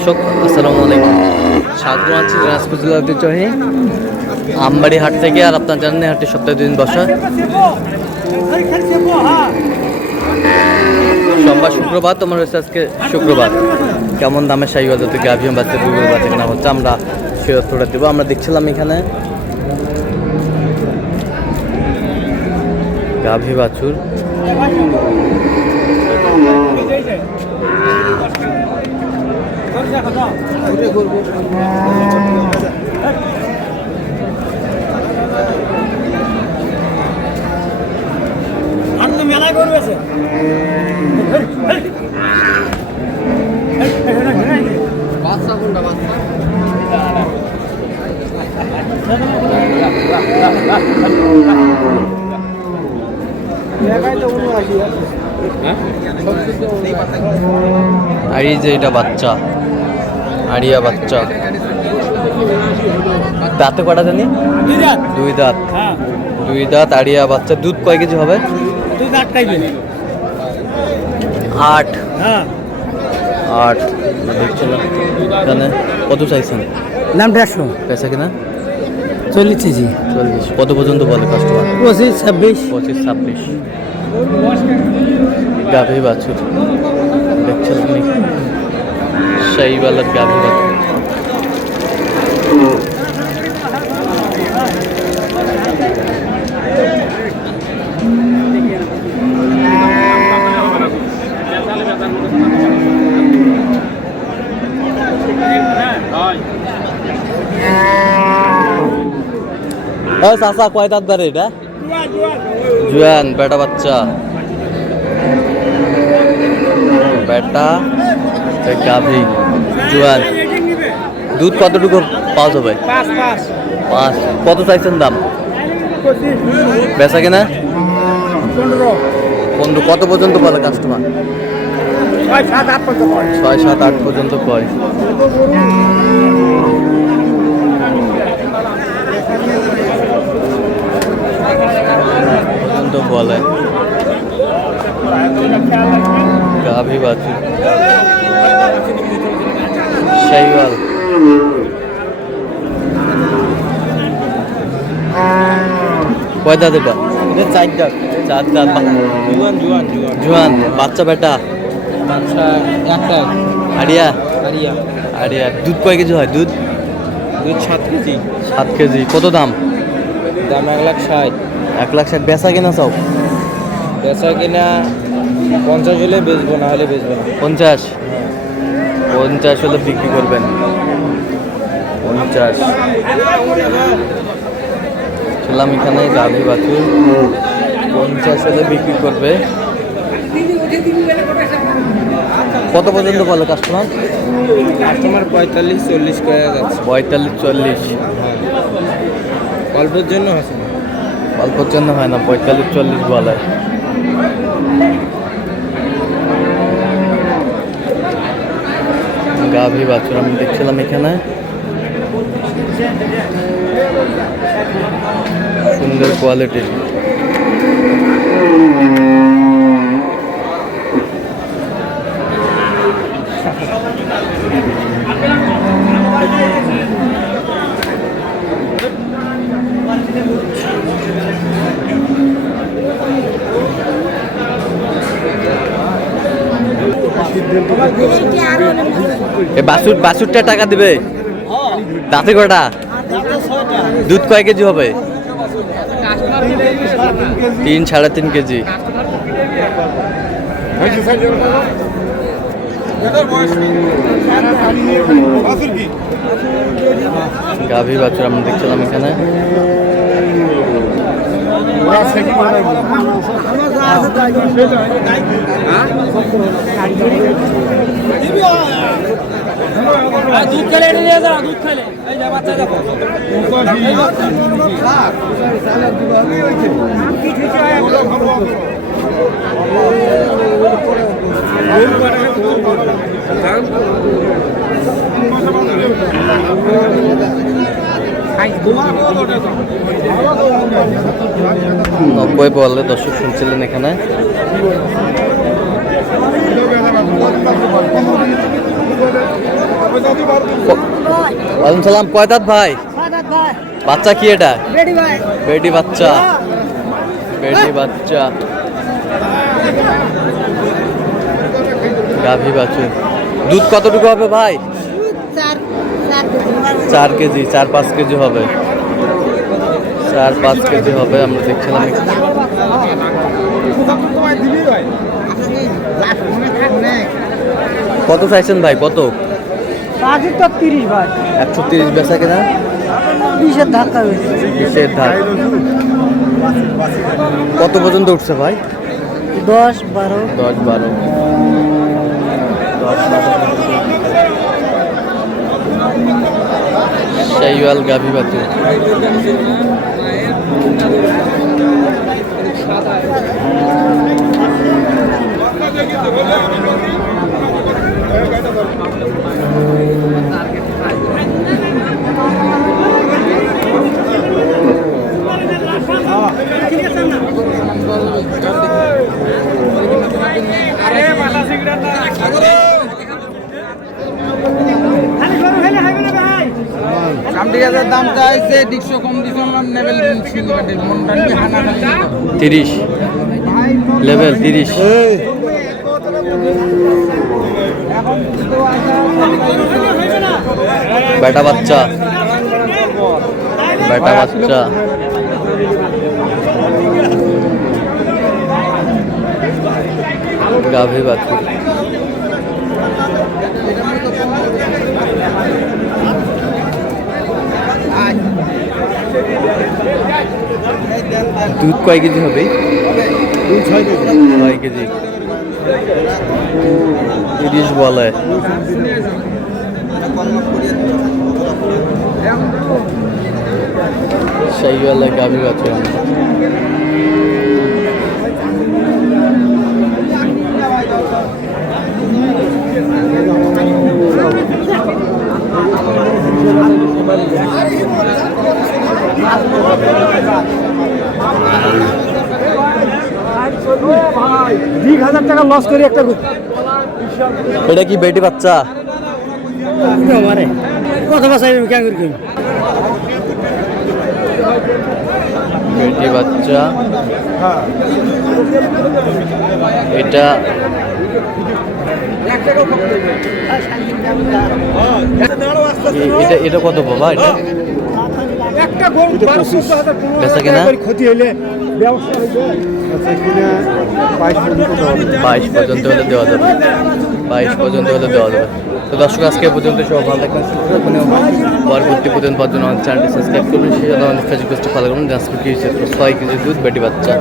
দর্শক আসসালামু আলাইকুম, স্বাগত আছি দিনাজপুর জেলার ঐতিহ্যবাহী আমবাড়ি হাট থেকে। আর আপনার জানেন হাটটি সপ্তাহে 2 দিন বসা, সোমবার শুক্রবার। তোমার হচ্ছে আজকে শুক্রবার। কেমন দামের শাহী বাজার থেকে গাভী বাচ্চা দুগুলো বাচ্চা কেনা হচ্ছে আমরা সে তথ্যটা দেবো। আমরা দেখছিলাম এখানে গাভী বাছুর, মেলায় গরু আছে। বাচ্চা কোনটা বাচ্চা? আর এই যে এটা বাচ্চা, আড়িয়া বাচ্চা। দাঁতে কটা জানি? 2 দাঁত। 2 দাঁত আড়িয়া বাচ্চা। দুধ কয় কেজি হবে? 8। 8 দেখছিলাম এখানে। কত চাইছেন? নাম 150 পয়সা কিনা 40 কেজি 40। কত পর্যন্ত বলে কাস্টমার? 25 26 25 26। গাভী বাছুর দেখছিলাম শাহীওয়ালার গাভী বাছুর। চাষা কয় দাঁত বারে এটা? জুয়ান বেটা বাচ্চা, বেটা গাভী জুয়ান। দুধ কতটুকু পাওয়া যাবে? 5। কত চাইছেন দাম? বেচা কিনা 15। কত পর্যন্ত বলে কাস্টমার? 6 7 8 পর্যন্ত কয়। বলে গাভী বাছুর শাহীওয়াল। কয় দাঁত এটা? 4 দাঁত। 4 দাঁত। জুয়ান বাচ্চা বেটা বাচ্চা একটা আড়িয়া। আরিয়া আড়িয়া। দুধ কয় কেজি হয়? দুধ 7 কেজি 7 কেজি। কত দাম? দাম 1,60,000। 1,60,000। বেচা কিনা চাও? বেচা কিনা 50 হলে বেচবো, না হলে বেচবো না। 50 হলে বিক্রি করবেন। 50 ছিলাম এখানে গাভী বাছুর 50 হলে বিক্রি করবে। কত পর্যন্ত বলে কাস্টমার? 45 40 করে যাচ্ছে। 45 40। অল্পের জন্য আছে না, অল্পর জন্য হয় না। 45 40 বলে। গাভী বাছুর আমি দেখছিলাম এখানে সুন্দর কোয়ালিটির। বাছুরটা টাকা দিবে? দাঁতে কটা? দুধ কয় কেজি হবে? 3 3.5 কেজি। গাভী বাছুর আমরা দেখছিলাম এখানে। দুধ খেলে নিয়ে যা, দুধ খেলে এই যে বাচ্চা দেখো। নব্বই বলে দর্শক শুনছিলেন এখানে। ওয়ালাইকুম সালাম। কয় দাঁত ভাই? বাচ্চা কি এটা? বেটি বাচ্চা, বেটি বাচ্চা গাভী বাছুর। দুধ কতটুকু হবে ভাই? 4 কেজি, 4-5 কেজি হবে, 4-5 কেজি হবে। আমরা দেখছিলাম কত চাইছেন ভাই? কত? 30 ভাই, 130 বেচা কিনা? 20-এর ধাক্কা হয়েছে। 20-এর ধার। কত পর্যন্ত উঠছে ভাই? 10-12। 10-12। শাইওয়াল গাভী বাছুর। দাম চাইছে 150 কম দিছে লেভেল 30 লেভেল 30। বেটা বাচ্চা, বেটা বাচ্চা গাভী বাছুর। দুধ কয় কেজি হবে? 6 কেজি। 30 বলে। শাইওয়াল গাভী বাছুর। ভাই 2000 টাকা লস করে একটা এটা কি বেটি বাচ্চা? আমারে কত বাসাই কেন করি? বেটি বাচ্চা। এটা এটা এটা কত বাবা? এটা একটা গরু বেচা কিনা? ক্ষতি হলে ব্যবসা হইবে। বেচা কিনা 22 পর্যন্ত 22 পর্যন্ত হলে দেওয়া যাবে, 22 পর্যন্ত হলে দেওয়া যাবে। তো দর্শক আজকে পর্যন্ত সব ভালো থাকবেন, সুস্থ থাকবেন এবং পরবর্তী পর্যন্ত পাওয়ার জন্য আমাদের চ্যানেলটি সাবস্ক্রাইব করবেন। সেই জন্য আমাদের ফেসবুক পেজটি ফলো করবেন। আজকে কি হচ্ছে 6 কেজি দুধ বেটি বাচ্চা।